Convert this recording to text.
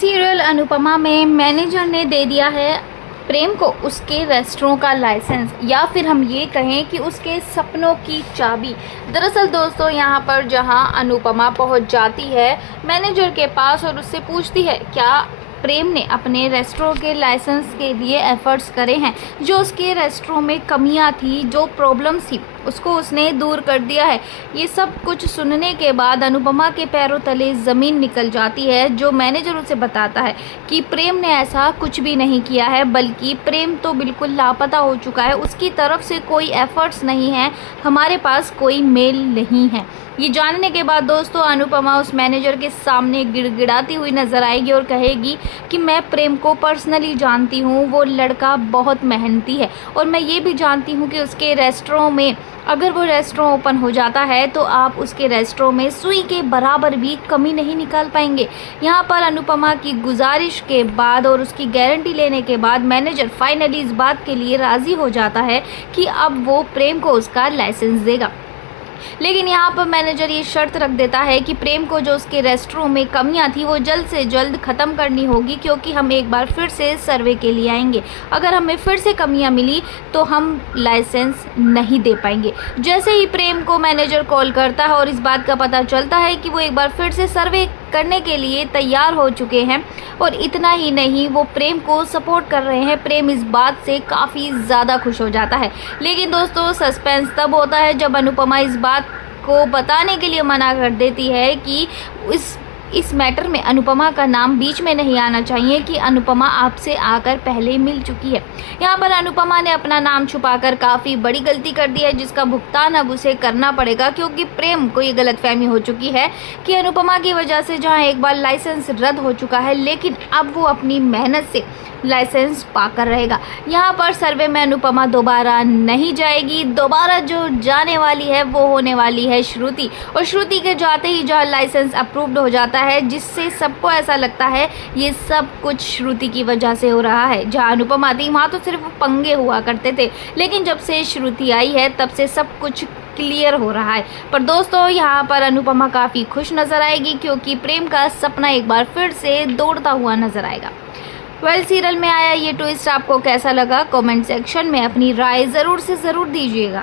Serial Anupama में manager ने दे दिया है प्रेम को उसके रेस्टोरेंट का लाइसेंस, या फिर हम ये कहें कि उसके सपनों की चाबी। दरअसल दोस्तों, यहाँ पर जहाँ अनुपमा पहुँच जाती है मैनेजर के पास और उससे पूछती है क्या प्रेम ने अपने रेस्टोरेंट के लाइसेंस के लिए एफर्ट्स करे हैं, जो उसके रेस्टोरेंट में कमियां थी, जो प्रॉब्लम्स थी, उसको उसने दूर कर दिया है। ये सब कुछ सुनने के बाद अनुपमा के पैरों तले ज़मीन निकल जाती है। जो मैनेजर उसे बताता है कि प्रेम ने ऐसा कुछ भी नहीं किया है, बल्कि प्रेम तो बिल्कुल लापता हो चुका है, उसकी तरफ से कोई एफर्ट्स नहीं है, हमारे पास कोई मेल नहीं है। ये जानने के बाद दोस्तों अनुपमा उस मैनेजर के सामने गिड़गिड़ाती हुई नजर आएगी और कहेगी कि मैं प्रेम को पर्सनली जानती हूँ, वो लड़का बहुत मेहनती है और मैं ये भी जानती हूँ कि उसके रेस्टोरेंट में अगर वो रेस्टोरेंट ओपन हो जाता है तो आप उसके रेस्टोरेंट में सुई के बराबर भी कमी नहीं निकाल पाएंगे। यहाँ पर अनुपमा की गुजारिश के बाद और उसकी गारंटी लेने के बाद मैनेजर फाइनली इस बात के लिए राज़ी हो जाता है कि अब वो प्रेम को उसका लाइसेंस देगा। लेकिन यहाँ पर मैनेजर ये शर्त रख देता है कि प्रेम को जो उसके रेस्टोरेंट में कमियां थी वो जल्द से जल्द ख़त्म करनी होगी, क्योंकि हम एक बार फिर से सर्वे के लिए आएंगे। अगर हमें फिर से कमियां मिली तो हम लाइसेंस नहीं दे पाएंगे। जैसे ही प्रेम को मैनेजर कॉल करता है और इस बात का पता चलता है कि वो एक बार फिर से सर्वे करने के लिए तैयार हो चुके हैं, और इतना ही नहीं वो प्रेम को सपोर्ट कर रहे हैं, प्रेम इस बात से काफ़ी ज़्यादा खुश हो जाता है। लेकिन दोस्तों सस्पेंस तब होता है जब अनुपमा इस बात को बताने के लिए मना कर देती है कि इस मैटर में अनुपमा का नाम बीच में नहीं आना चाहिए, कि अनुपमा आपसे आकर पहले मिल चुकी है। यहाँ पर अनुपमा ने अपना नाम छुपाकर काफ़ी बड़ी गलती कर दी है, जिसका भुगतान अब उसे करना पड़ेगा, क्योंकि प्रेम को ये गलतफहमी हो चुकी है कि अनुपमा की वजह से जहाँ एक बार लाइसेंस रद्द हो चुका है, लेकिन अब वो अपनी मेहनत से लाइसेंस पाकर रहेगा। यहाँ पर सर्वे में अनुपमा दोबारा नहीं जाएगी, दोबारा जो जाने वाली है वो होने वाली है श्रुति, और श्रुति के जाते ही जहाँ लाइसेंस अप्रूव्ड हो जाता है, जिससे सबको ऐसा लगता है ये सब कुछ श्रुति की वजह से हो रहा है। जहाँ अनुपमा थी वहाँ तो सिर्फ पंगे हुआ करते थे, लेकिन जब से श्रुति आई है तब से सब कुछ क्लियर हो रहा है। पर दोस्तों यहाँ पर अनुपमा काफ़ी खुश नज़र आएगी, क्योंकि प्रेम का सपना एक बार फिर से दौड़ता हुआ नजर आएगा। सीरियल में आया ये ट्विस्ट आपको कैसा लगा? कमेंट सेक्शन में अपनी राय ज़रूर से ज़रूर दीजिएगा।